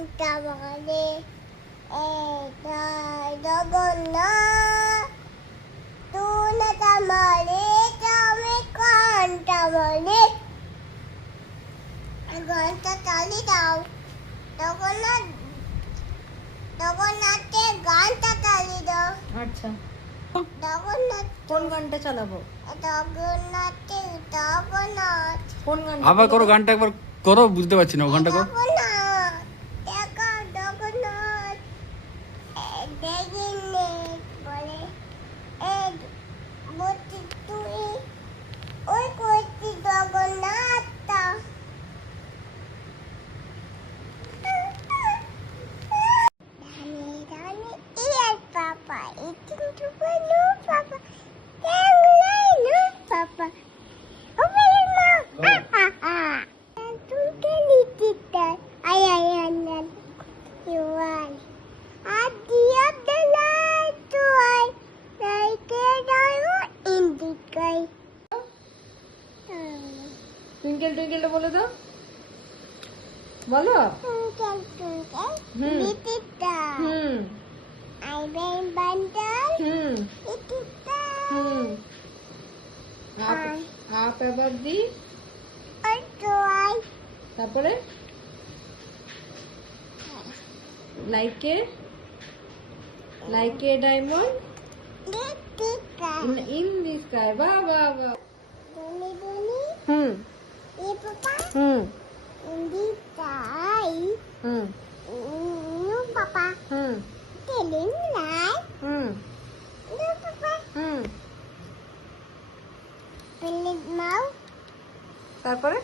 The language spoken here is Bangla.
বলে এটা জগন্নাথ তুলতা মারে আমি ঘন্টা বলে ঘন্টা চালিয়ে দাও জগন্নাথে গানটা চালিয়ে দাও। আচ্ছা, জগন্নাথ কোন গানটা চালাবো? জগন্নাথে জগন্নাথ কোন গান? আবার করো গানটা, একবার করো, বুঝতে পারছি না ও গানটা করো। জগন্নাথ দেখা জগন্নাথ দেখিনে বলে এই বলছি তুই ওই করছি জগন্নাথটা Papa, eating to no Papa. No Papa. Open it now. Don't get it that. Ay. You want. At the other night, I like it in the sky. Twinkle টুইঙ্কেলটা বলে দাও, বলো। Twinkle, Hmm. little star. I been bundle. It is star. Up এবার দি, I তারপরে like a diamond little star. In the sky. বাহ বাহ বাহ। Bunny. Hey Papa. In the sky. No Papa. Telling lie. No Papa. Pellet mouth. তারপরে